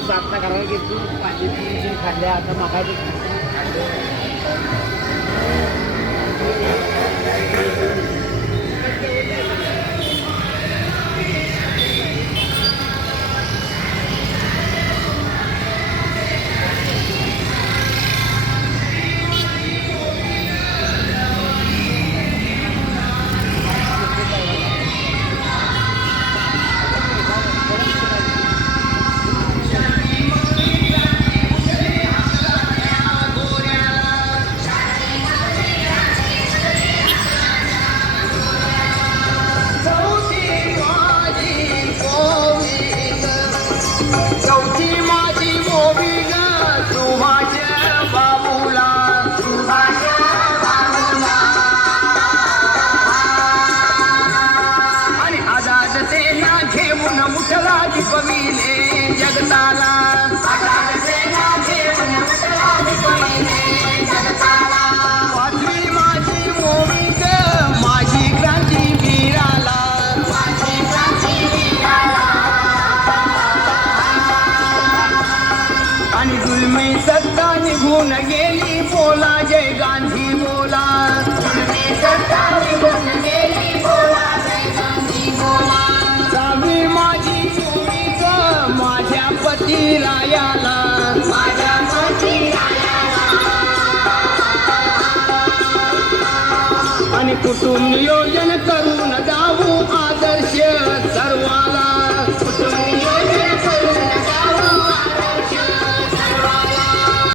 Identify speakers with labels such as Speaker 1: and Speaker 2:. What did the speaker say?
Speaker 1: साधना
Speaker 2: करायला की तू पाणी खाल्ल्या आता मागायचं आणि जुलमी सत्ता निघून गेली. बोला जय गांधी बोला. जुलमी सत्ता निघून गेली. बोला जय गांधी बोला. सहावी माझी चोरी ग माझ्या पती रायाला माझ्या आणि कुटुंब नियोजन करू